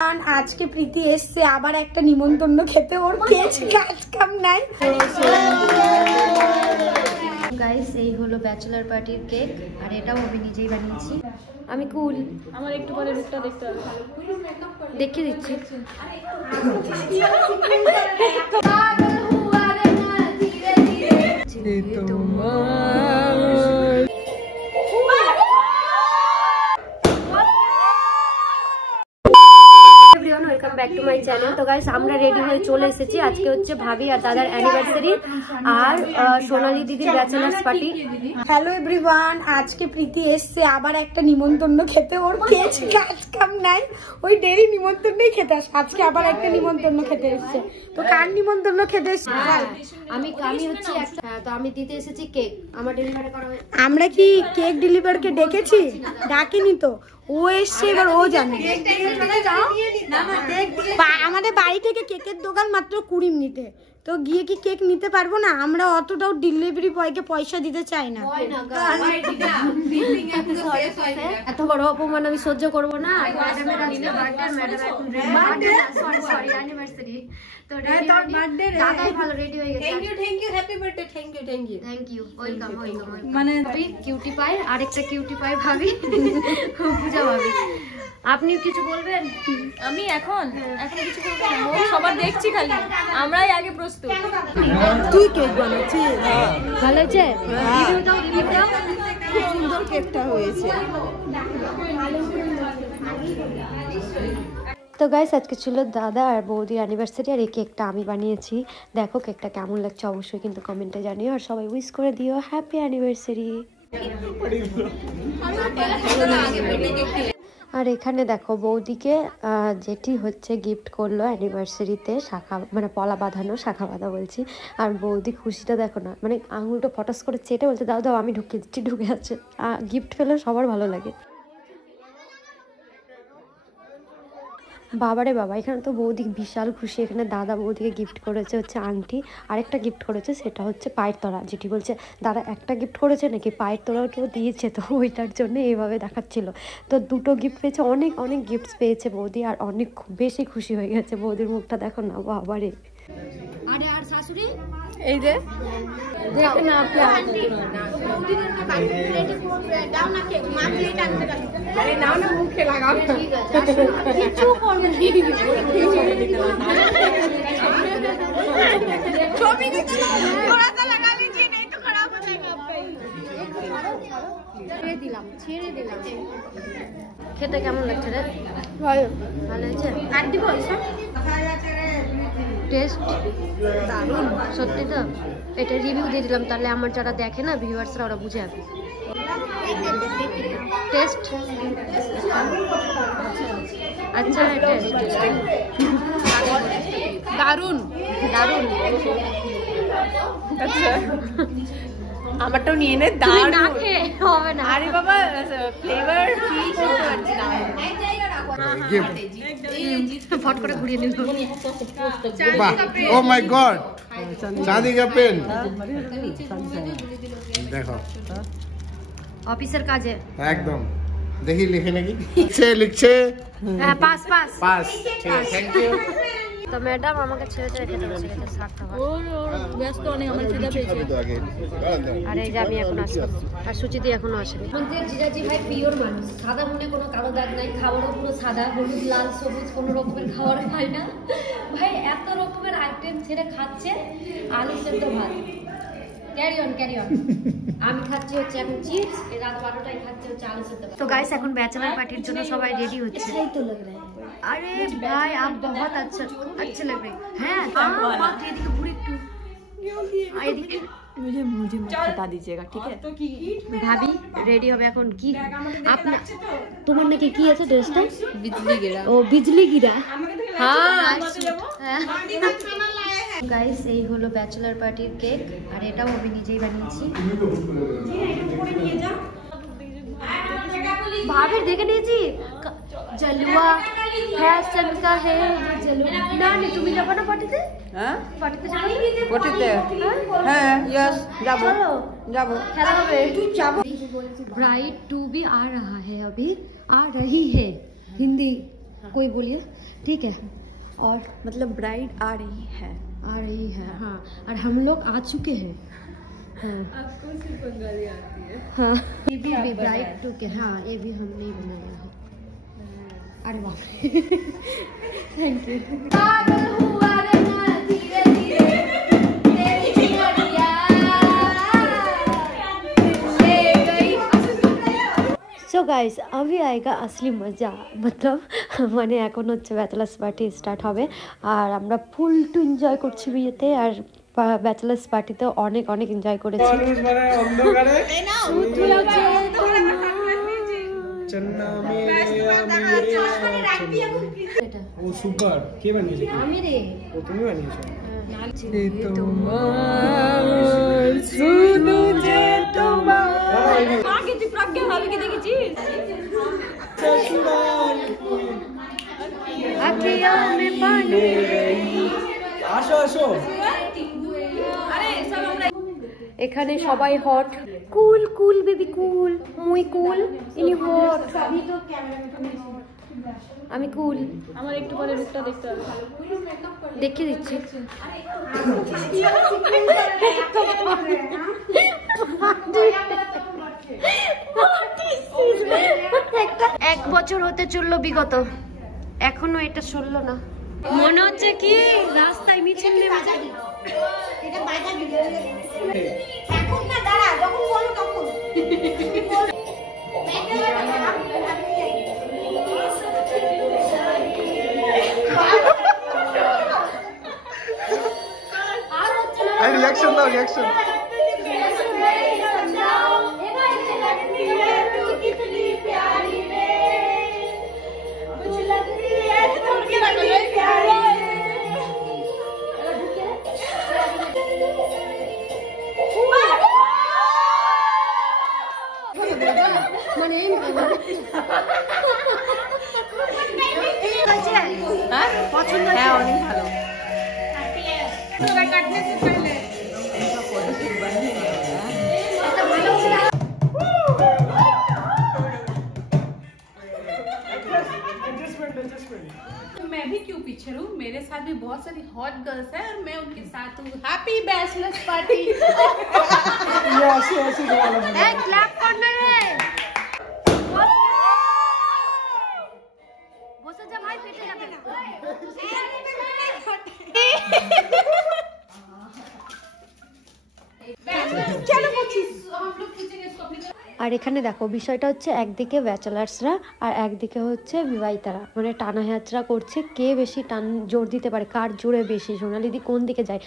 आज के प्रीति एसছে আবার একটা নিমন্ত্রণ খেতে ওর কেচ কাজ কাম নাই গাইস এই হলো ব্যাচেলর পার্টির কেক আর এটাও আমি নিজেই বানিয়েছি আমি কুল আমার একটু পরে লুকটা দেখতে হবে দেখিয়ে দিচ্ছি welcome back to my channel. तो गाइस আমরা রেডি হয়ে চলে এসেছি। আজকে হচ্ছে ভাবি আর দাদার অ্যানিভার্সারি আর সোনালী দিদির ব্যাচেলার্স পার্টি। হ্যালো এভরিওয়ান, আজকে প্রীতি এসছে আবার একটা নিমন্ত্রণ খেতে ওর কেচ কাজ কাম নাই ওই ডেরি নিমন্ত্রণই খেতে আসে আজকে আবার একটা নিমন্ত্রণ খেতে এসেছে। তো কার নিমন্ত্রণ খেতে এসেছে? আমি হচ্ছে একটা তো আমি দিতে এসেছি কেক আমার ডেলিভারি করা হয়েছে। আমরা কি কেক ডেলিভারকে ডেকেছি? ডাকিনি তো, ও এসছে এবার ও জানে। আমাদের বাড়ি থেকে কেকের দোকান মাত্র 20 মিনিটে, তো গিয়ে কি কেক নিতে পারবো না? আমরা অতটাও ডেলিভারি বয়কে পয়সা দিতে চাই না। এত বড় অপমান আমি সহ্য করবো না। কিউটি পাই আরেকটা কিউটি পাই ভাবি পূজা ভাবি। আপনি কিছু বলবেন? আমি এখন কিছু করব না, ও সবার দেখছি খালি, আমরাই আগে প্রস্তুত। তুই কেক বানাচ্ছিস? ভালো হয়েছে? খুব সুন্দর কেকটা হয়েছে। তো গাইস আজকে ছিল দাদা আর বৌদির অ্যানিভার্সারি আর এই কেকটা আমি বানিয়েছি। দেখো কেকটা কেমন লাগছে অবশ্যই কিন্তু কমেন্টে জানিও আর সবাই উইশ করে দিও হ্যাপি অ্যানিভার্সারি। আর এখানে দেখো বৌদিকে যেটি হচ্ছে গিফট করলো অ্যানিভার্সারিতে শাখা মানে পলা বাঁধানো, শাখা বাঁধা বলছি। আর বৌদি খুশিটা দেখো না, মানে আঙুলটা ফটাস করে চেটে বলছে দাও দাও আমি ঢুকিয়ে দিচ্ছি, ঢুকে যাচ্ছে। গিফট পেলে সবার ভালো লাগে। বাবারে বাবা, এখানে তো বৌদি বিশাল খুশি। এখানে দাদা বৌদিকে গিফট করেছে হচ্ছে আংটি, আরেকটা গিফট করেছে সেটা হচ্ছে পায়ের তলা। যেটি বলছে দাদা একটা গিফট করেছে নাকি পায়ের তলাও কেউ দিয়েছে, তো ওইটার জন্য এইভাবে দেখাচ্ছিল। তো দুটো গিফট পেয়েছে, অনেক অনেক গিফটস পেয়েছে বৌদি আর অনেক বেশি খুশি হয়ে গেছে। বৌদির মুখটা দেখো না বাবারে। আরে আর শাশুড়ি এই যে দেখো না মুখে লাগাও। ছেড়ে দিলাম। খেতে কেমন লাগছে রে? ভালো হয়েছে? কাট দিব টেস্ট দারুণ সত্যি। তো এটা রিভিউ দিয়ে দিলাম, তাহলে আমার যারা দেখে না ভিউয়ার্সরা ওরা বুঝে যাবে। টেস্ট আচ্ছা, টেস্ট দারুণ দারুণ। আচ্ছা আমারটাও নিয়ে নে। দারুণ না খেয়ে হবে না। আরে বাবা ফ্লেভার ফিশ হচ্ছে না। ফট করে ঘুরিয়ে দিল। ও মাই গড, চাঁदी का पेन দেখো অফিসের কাজে একদম। দেখি লিখে নাকি লিখছে। হ্যাঁ পাস পাস পাস, ঠিক আছে, থ্যাংক ইউ। তো ম্যাডাম আমাকে ছেড়ে ছেড়ে খেতে বসে গেছে শাক খাবার। ওর ব্যস্ত অনেক, আমার খিদে পেয়েছে। আর এই যে আমি এখন আসলাম আর সুচিদি এখনো আসেনি। আমাদের জিজাজি ভাই পিওর মানুষ, সাদা মনে কোনো কালো দাগ নাই, খাবারও পুরো সাদা, হলুদ লাল সবুজ কোনো রকমের খাবার খায় না ভাই। এত রকমের আইটেম ছেড়ে খাচ্ছে আলু সেদ্ধ ভাত। Carry on carry on. আমি খাচ্ছি হচ্ছে এখন চিপস, এই রাত 12টায় খাচ্ছি হচ্ছে আলু সেদ্ধ ভাত। তো গাইস এখন ব্যাচেলর পার্টির জন্য সবাই রেডি হচ্ছে। अरे भाई आप बहुत अच्छा लग रहे हैं। बहुत এদিকে ঘুরে একটু এদিকে मुझे बता दीजिएगा ठीक है। ভাবি রেডি হবে এখন। কি আপনি তোমার নাকি কি আছে ড্রেসটা? বিজলি গিরা। ও বিজলি গিরা। হ্যাঁ গাইস এই হলো ব্যাচেলর পার্টির কেক আর এটাও আমি নিজেই বানিয়েছি। ভাবির দেখে নিয়েছি জলুয়া ফ্যাশন কা হে জলুয়া। না নি তুমি যাবে না পার্টিতে? হ্যাঁ পার্টিতে যাবে? পার্টিতে হ্যাঁ यस যাব যাব খেলা হবে যাব। ब्राइड टू भी आ रहा है, अभी आ रही है। हिंदी कोई बोलिए। ठीक है। और मतलब ब्राइड आ रही है हाँ, और हम लोग आ चुके हैं। हाँ, आपको सिर्फ बंगाली आती है। हाँ, ये भी ब्राइड टू के, हाँ ये भी हमने ही बनाया है। अरे बाप रे, थैंक यू। सो गाइस अभी आएगा असली मजा, मतलब মানে এখন হচ্ছে ব্যাচেলার্স পার্টি স্টার্ট হবে আর আমরা ফুল টু এনজয় করছি বিয়েতে। আর ব্যাচেলার্স পার্টিতে অনেক অনেক এনজয় করেছি। ও সুপার, কে বানিয়েছে? আমি রে, ও তুমি বানিয়েছো? আসো আসো। এখানে সবাই হট, কুল কুল বেবি কুল, মুই কুল, ইনি হট, আমি কুল। আমার একটু পরে লুকটা দেখতে হবে, দেখিয়ে দিচ্ছি। এক বছর হতে চললো বিগত, এখনো এটা সরলো না। মনে হচ্ছে কি রাস্তায় মিছিল নেমেছে। এখন না, দাঁড়া, যখন বলো তখন। रिएक्शन दो, रिएक्शन। পছন্দ? হ্যাঁ অনেক ভালো। मैं भी क्यों पीछे रहूं, मेरे साथ भी बहुत सारी हॉट गर्ल्स है और मैं उनके साथ हूँ। Happy bachelors party. क्लैप करना है, বসে যা ভাই, পেটে যাবে। আর এখানে দেখো বিষয়টা হচ্ছে একদিকে ব্যাচেলার্সরা আর একদিকে হচ্ছে বিবাহিতারা, মানে টানা হ্যাচড়া করছে কে বেশি টান জোর দিতে পারে, কার জোরে বেশি, সোনালিদি কোন দিকে যায়।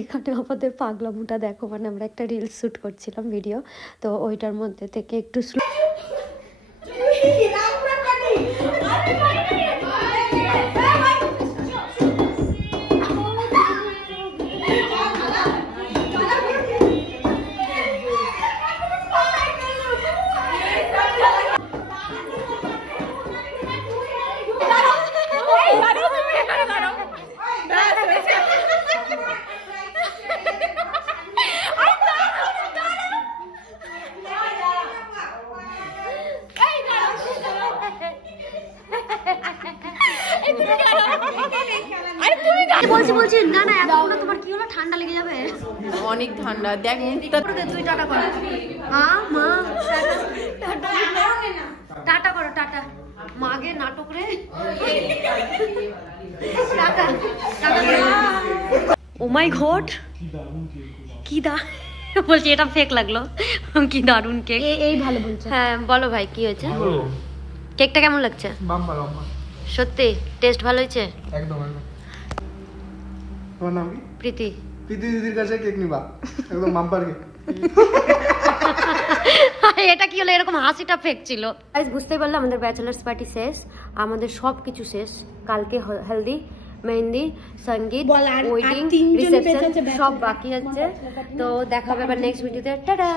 এখানে আমাদের পাগলামোটা দেখো, মানে আমরা একটা রিলস শ্যুট করছিলাম ভিডিও, তো ওইটার মধ্যে থেকে একটু বলছি না না, এতক্ষণ তোমার কি হলো, ঠান্ডা লেগে যাবে। অনেক ঠান্ডা, দেখ মুখটা। তুই টাটা কর। হ্যাঁ মা, টাটা করো, টাটা। মাগে নাটক রে, টাটা টাটা করো। ও মাই গড, কি দা বলছি, এটা ফেক লাগলো, কি দারুন কেক। এই ভালো বলছে। হ্যাঁ বলো ভাই, কি হয়েছে? কেকটা কেমন লাগছে? বাম্পার বাম্পার, সত্যি টেস্ট ভালো হয়েছে একদম একদম। তোমার নাম কি? প্রীতি। প্রীতি দিদির কাছে কেক নিবা, একদম বাম্পার কেক। এটা কি হলো, এরকম হাসিটা ফেক ছিল। গাইস বুঝতেই পারলাম আমাদের ব্যাচেলার্স পার্টি শেষ, আমাদের সব কিছু শেষ। কালকে হেলদি, মেহেন্দি, সঙ্গীত, বল, আর ওয়েডিং, তিনজনই রিসেপশন বেঁচে আছে, সব বাকি আছে। তো দেখা হবে আবার নেক্সট ভিডিওতে। টাটা।